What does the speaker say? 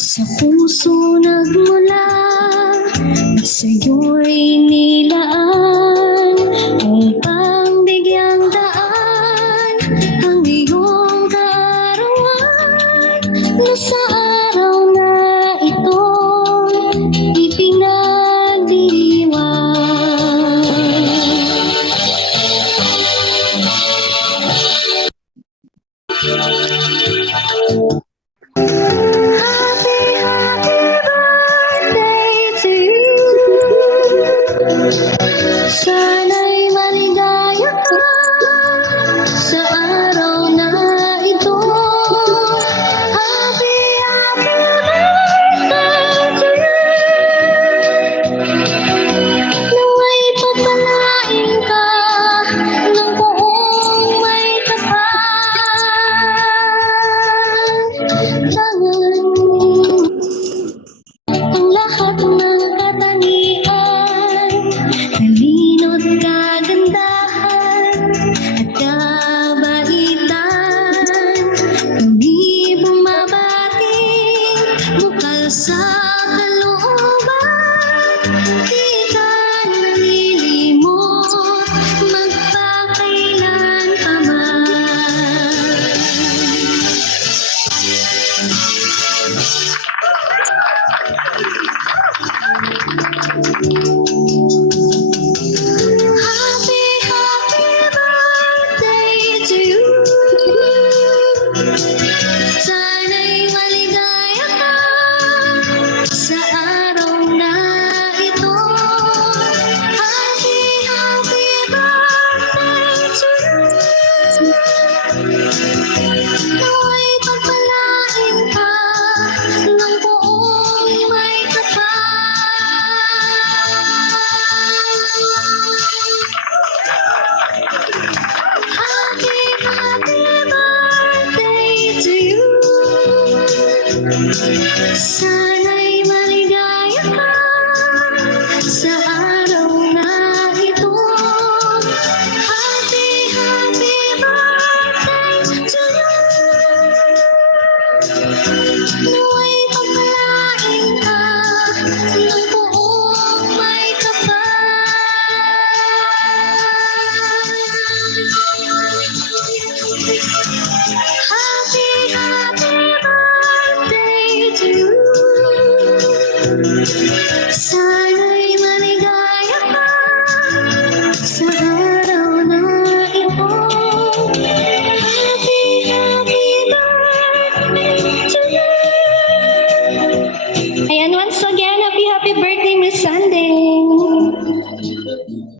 Sa puso nagmula at sa'yo'y nilaan upang bigyang daan ang iyong kaarawan na sa araw na ito ipinagdiriwang. Sana'y maligaya ka sa araw na ito. Happy, happy birthday to you. Nawa'y pagpalain ka ng buong may kapal. Ang lahat ng katangian, talino't kagandahan at kabaitan, kami bumabati bukal sa kalooban. Di ka nalilimot magpakailan pa man. Happy, happy birthday to you. Sana'y maligaya ka sa araw na ito. Happy, happy birthday to you. Nawa'y pagpalain ka ng buong may kapal. Happy, happy birthday to you. Sana